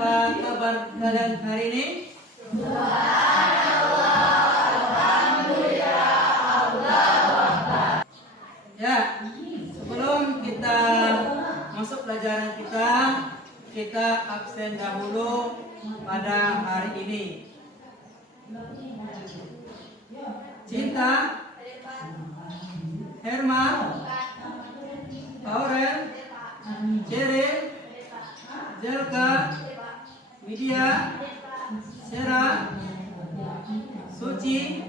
Apa kabar kalian hari ini? Ya, sebelum kita masuk pelajaran kita absen dahulu pada hari ini. Cinta, Herman, Aurel, Jeril, Jelka, Widya, Sera, Suci.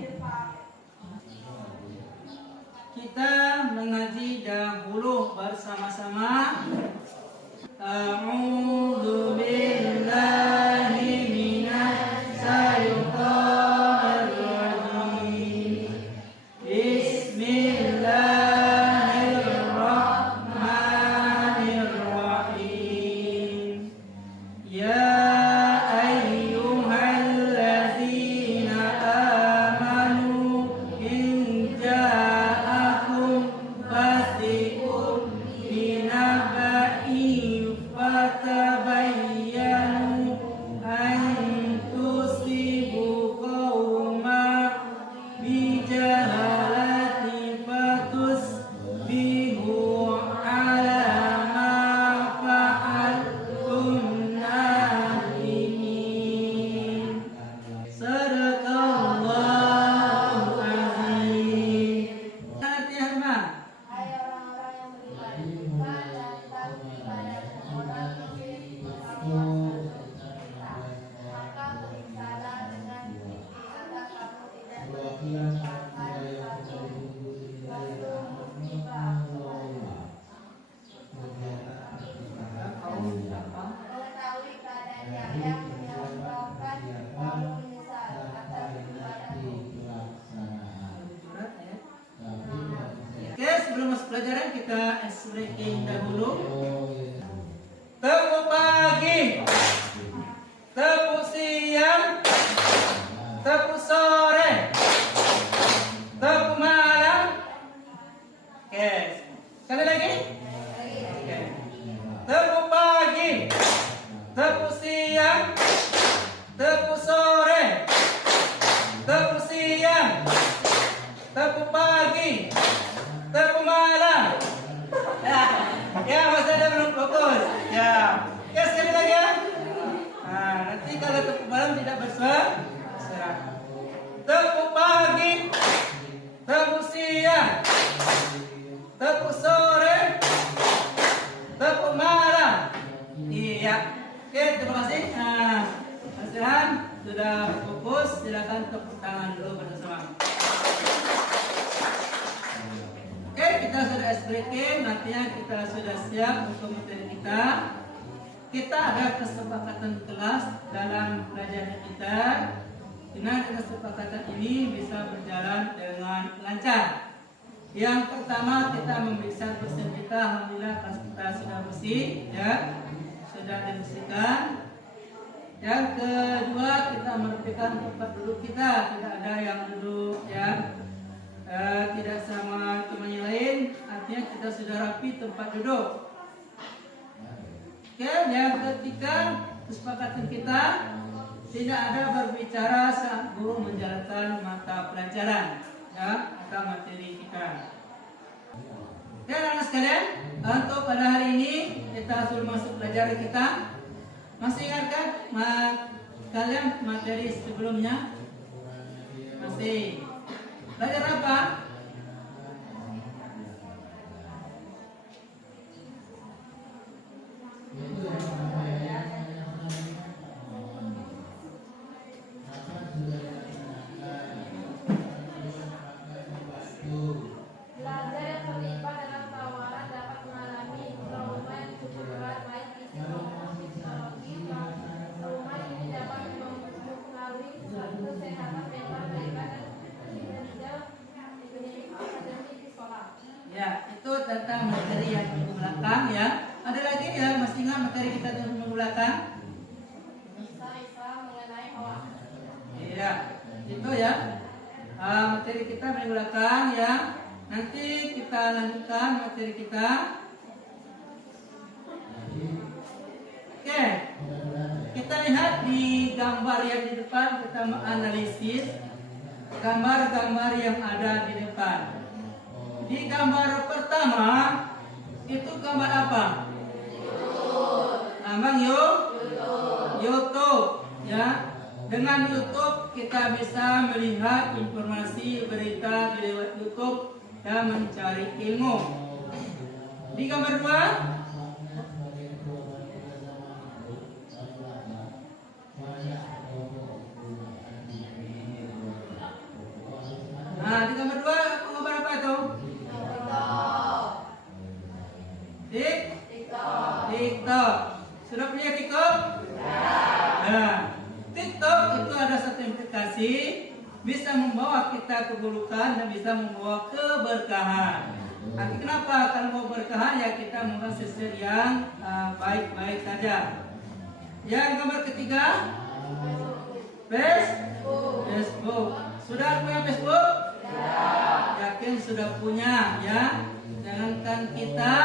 Kita mengaji dahulu bersama-sama. A'udzu billahi minasy syaithanir rajim. Bismillahirrahmanirrahim. Ya ayyuhalladzina amanu in ja'akum fasiqun binaba'in fatabayyanu an tusibu qauman bijahalati fatusbihu ala ma fa'altum nadimin. Sadaqallahu azim. Nanti Herman. Hai orang-orang yang beriman, dan takut pada orang yang maka berbicara dengan kata kamu tidak berbicara mengetahui keadaannya yang menyebabkan kamu menyesal atas ibadahmu. Oke, sebelum masuk pelajaran kita breaking dahulu. Tepuk pagi, tepuk siang, tepuk sore, tepuk malam. Oke, sekali lagi. Oke. Tepuk pagi, tepuk siang, tepuk sore, tepuk siang, tepuk pagi, tepuk malam. Ya, masih ada belum fokus. Ya, ya sekali lagi ya. Nah, nanti kalau tepuk malam tidak berserak. Tepuk pagi, tepuk siang, tepuk sore, tepuk malam. Iya. Oke, terima kasih. Nah, Mas sudah fokus. Silakan tepuk tangan dulu bersama. Oke, kita sudah breaking, artinya kita sudah siap untuk materi kita. Kita ada kesepakatan kelas dalam pelajaran kita. Dengan kesepakatan ini bisa berjalan dengan lancar. Yang pertama kita memeriksa persen kita, alhamdulillah kelas kita sudah bersih, ya, sudah dibersihkan. Yang kedua kita merapikan tempat duduk kita, tidak ada yang duduk yang tidak sama teman yang lain, artinya kita sudah rapi tempat duduk. Oke, yang ketiga kesepakatan kita tidak ada berbicara saat guru menjalankan mata pelajaran, ya, atau materi kita. Oke, anak sekalian, untuk pada hari ini kita sudah masuk pelajaran kita. Masih ingatkah kalian materi sebelumnya? Masih. Belajar apa? Belajar yang terlibat dalam tawaran dapat mengalami trauma yang cukup berat baik psikologi, trauma ini dapat mempengaruhi kesehatan mental mereka dan akademik di sekolah. Ya, itu tentang materi yang minggu belakang, ya. Ada lagi ya, masih ingat materi kita di minggu belakang? Bisa mengenai hoax. Iya, itu ya. Materi kita minggu belakang, ya. Nanti kita lanjutkan materi kita. Oke, kita lihat di gambar yang di depan, kita menganalisis gambar-gambar yang ada di depan. Di gambar pertama itu gambar apa? Abang YouTube, ya. Dengan YouTube kita bisa melihat informasi berita di lewat YouTube dan mencari ilmu. Di gambar 2, nah di gambar 2 gambar apa itu? TikTok. Sudah punya TikTok? Nah, TikTok itu ada satu aplikasi bisa membawa kita keburukan dan bisa membawa keberkahan. Tapi kenapa kalau mau berkahan ya kita membahas sesuatu yang baik-baik saja. Yang gambar ketiga, Facebook. Sudah punya Facebook? Yakin sudah punya ya. Jangankan kita,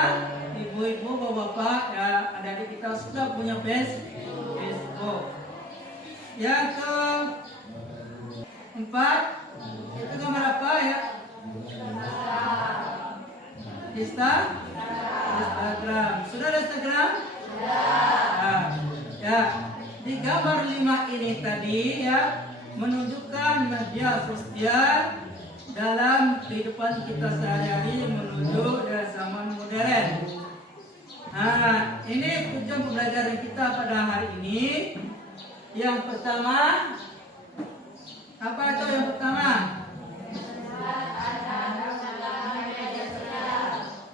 ibu-ibu, bapak-bapak, ya adik-adik kita sudah punya Facebook. Yang keempat, itu gambar apa ya? Instagram. Sudah ada Instagram? Ya. Di gambar 5 ini tadi ya menunjukkan media sosial dalam kehidupan kita sehari-hari menuju dari zaman modern. Nah, ini tujuan pembelajaran kita pada hari ini. Yang pertama, apa itu yang pertama?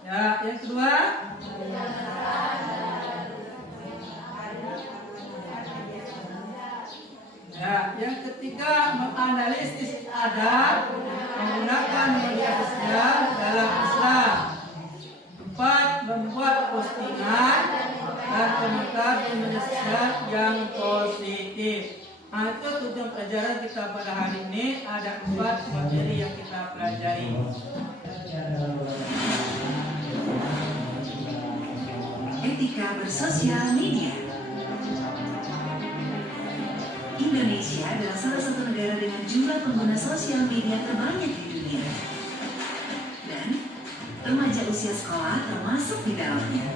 Ya, yang kedua? Ya, yang ketiga menganalisis adab menggunakan media sosial dalam Islam. 4, membuat postingan dan komentar di media sosial yang positif. Nah, itu tujuan pelajaran kita pada hari ini. Ada 4 materi yang kita pelajari. Etika bersosial media. Indonesia adalah salah satu negara dengan jumlah pengguna sosial media terbanyak di dunia. Dan remaja usia sekolah termasuk di dalamnya.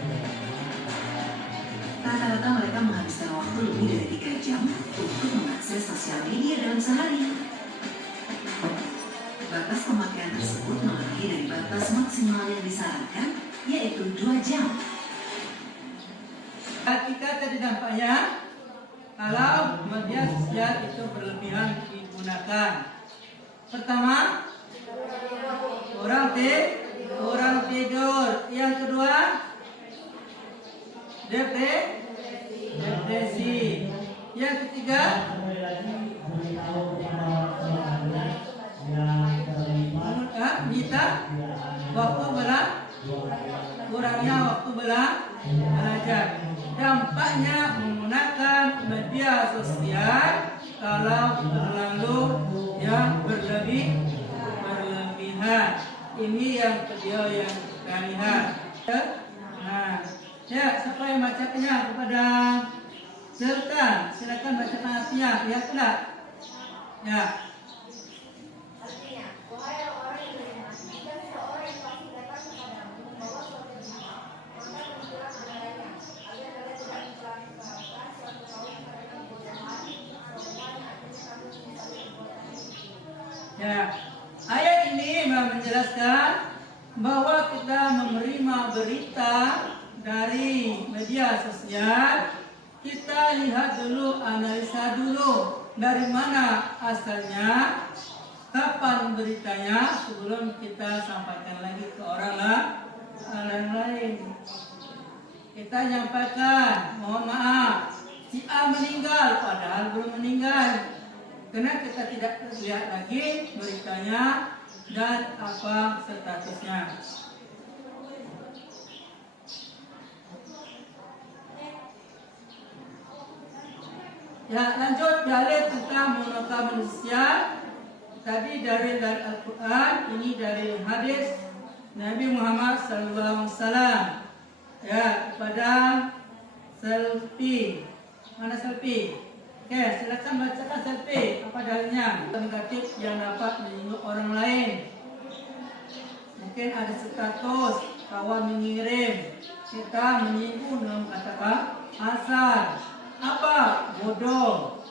Rata-rata mereka menghabiskan waktu lebih dari 3 jam untuk mengakses sosial media dalam sehari. Batas pemakaian tersebut melebihi dari batas maksimal yang disarankan, yaitu 2 jam. Kita tadi dampaknya kalau media sosial itu berlebihan digunakan. Pertama, orang tidur. Yang kedua, depresi. Yang ketiga, kurangnya waktu belajar. Dampaknya menggunakan media sosial kalau terlalu yang berlebihan. Ini yang beliau yang kita lihat. Nah, ya, siapa yang bacanya kepada Sultan? Silakan bacakan artinya, ya tidak? Ya. Artinya, wahai orang yang beriman, jika seseorang yang pasti datang kepadamu membawa suatu berita, maka tunjuklah kepadanya, agar kalian tidak memperhatikan suatu kaum karena kebodohan, yang akhirnya kamu menyesali perbuatan itu. Ya, ayat ini menjelaskan bahwa kita menerima berita dari media sosial, kita lihat dulu, analisa dulu dari mana asalnya, kapan beritanya, sebelum kita sampaikan lagi ke orang lain. Kita nyampaikan, mohon maaf, si A meninggal, padahal belum meninggal. Karena kita tidak lihat lagi beritanya dan apa statusnya. Ya, lanjut dalil tentang monogami manusia. Tadi dari Al-Quran, ini dari hadis Nabi Muhammad SAW. Ya, kepada selfie. Mana selfie? Oke, silakan bacakan selfie. Apa dalilnya? Negatif yang dapat menyinggung orang lain. Mungkin ada status, kawan mengirim, kita menyinggung dengan kata asal. Apa? Bodoh.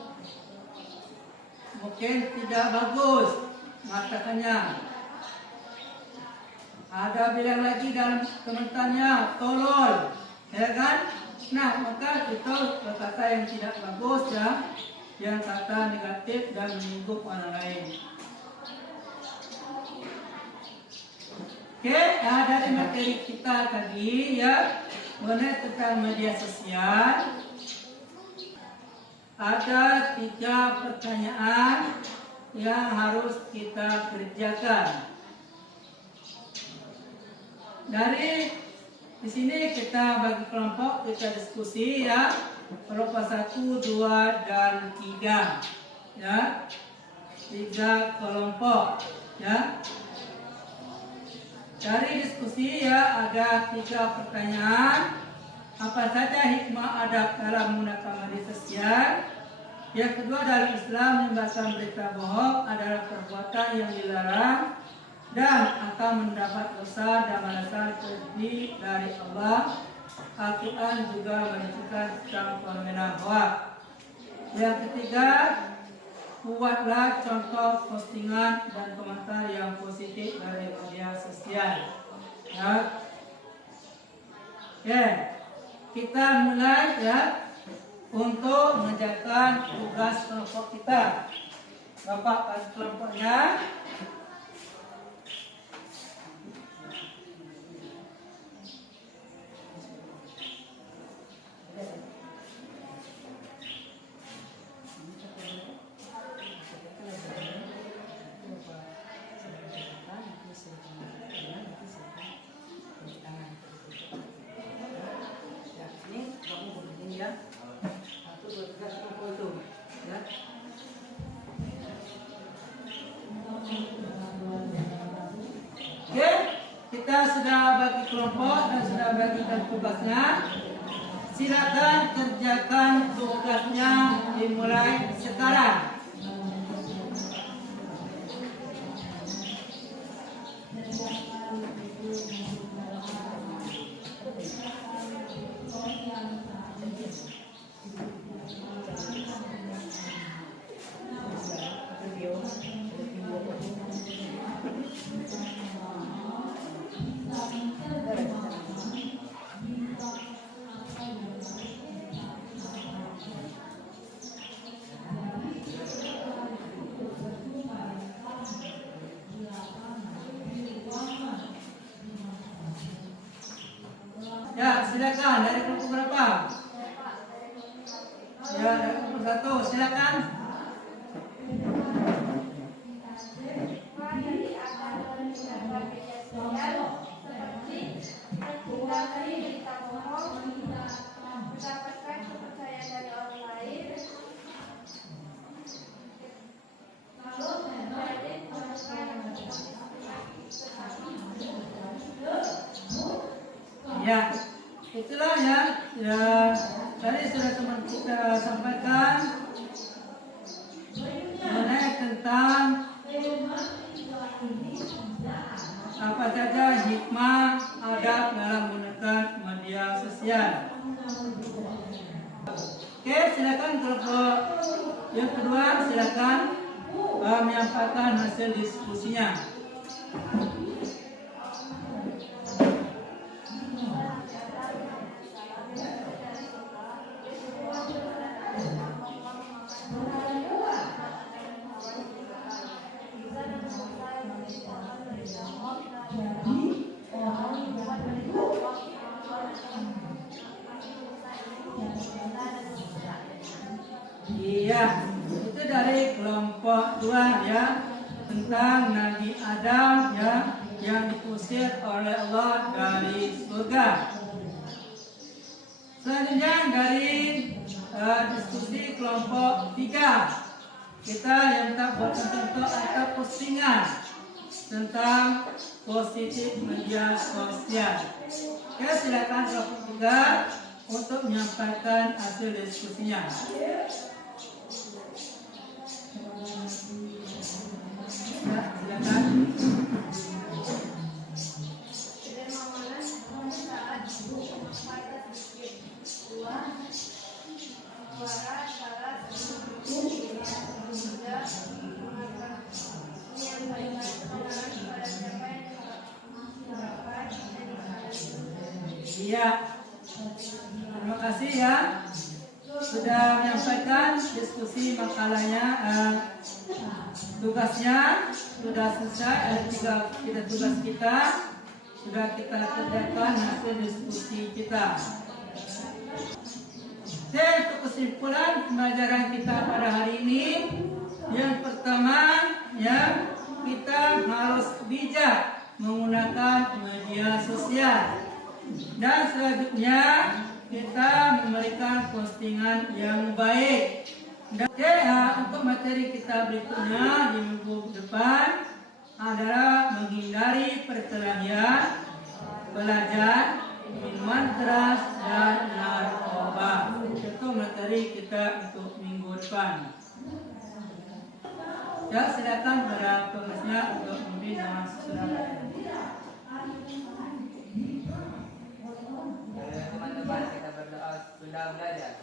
Mungkin tidak bagus mengatakannya. Ada bilang lagi dalam komentarnya, tolol, ya kan? Nah, maka itu kata yang tidak bagus ya, yang kata negatif dan menyinggung orang lain. Oke, dari materi kita tadi ya, mengenai tentang media sosial, ada 3 pertanyaan yang harus kita kerjakan. Dari di sini kita bagi kelompok, kita diskusi ya, kelompok 1, 2, dan 3 ya, 3 kelompok ya. Dari diskusi ya ada 3 pertanyaan. Apa saja hikmah adab dalam menggunakan media sosial? Yang kedua, dalam Islam menyebarkan berita bohong adalah perbuatan yang dilarang dan akan mendapat dosa dan balasan pedih dari Allah. Al-Quran juga menunjukkan tentang fenomena hoax. Yang ketiga, buatlah contoh postingan dan komentar yang positif dari media sosial. Ya. Oke, kita mulai ya untuk mengerjakan tugas kelompok kita. Bapak kasih kelompoknya. Oke, kita sudah bagi kelompok dan sudah bagikan tugasnya. Silakan kerjakan tugasnya dimulai sekarang. Ya, silakan dari kelompok berapa? Ya, dari kelompok 1, silakan. Ya, itulah ya, tadi sudah teman kita sampaikan mengenai tentang apa saja hikmah adab dalam menggunakan media sosial. Oke, silakan kelompok yang kedua, silakan menyampaikan hasil diskusinya. Iya, itu dari kelompok 2 ya, tentang Nabi Adam ya, yang diusir oleh Allah dari surga. Selanjutnya dari diskusi kelompok 3, kita yang tak bercontoh atau postingan tentang positif media sosial. Oke, silakan kelompok 3 untuk menyampaikan hasil diskusinya. Ya, silakan. Dermawanan saat pada sedikit dua suara salah tiga menyampaikan kebenaran kepada siapa yang diharapkan dan diharapkan. Iya. Terima kasih ya sudah menyampaikan diskusi makalahnya. Tugasnya sudah selesai. Ada tiga tugas kita sudah kita kerjakan hasil diskusi kita. Oke, untuk kesimpulan pembelajaran kita pada hari ini, yang pertama ya, kita harus bijak menggunakan media sosial. Dan selanjutnya kita memberikan postingan yang baik. Oke, untuk materi kita berikutnya di minggu depan adalah menghindari perkelahian, belajar, minuman keras, dan narkoba. Itu materi kita untuk minggu depan. Ya, silakan para pengasnya untuk memimpin dengan surat. Teman-teman, kita berdoa sudah belajar.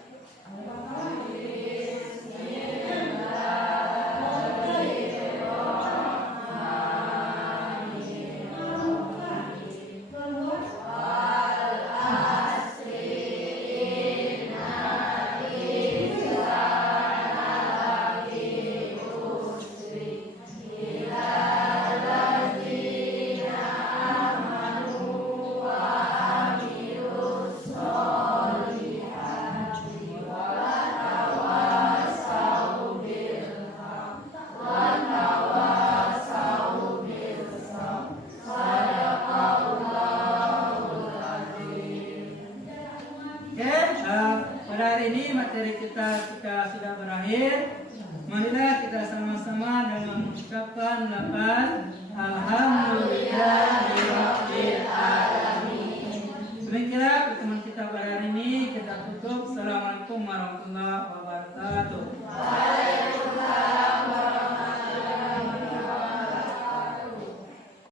Pada hari ini materi kita sudah berakhir. Marilah kita sama-sama dengan mengucapkan lapan Alhamdulillahirabbil alamin. Demikianlah pertemuan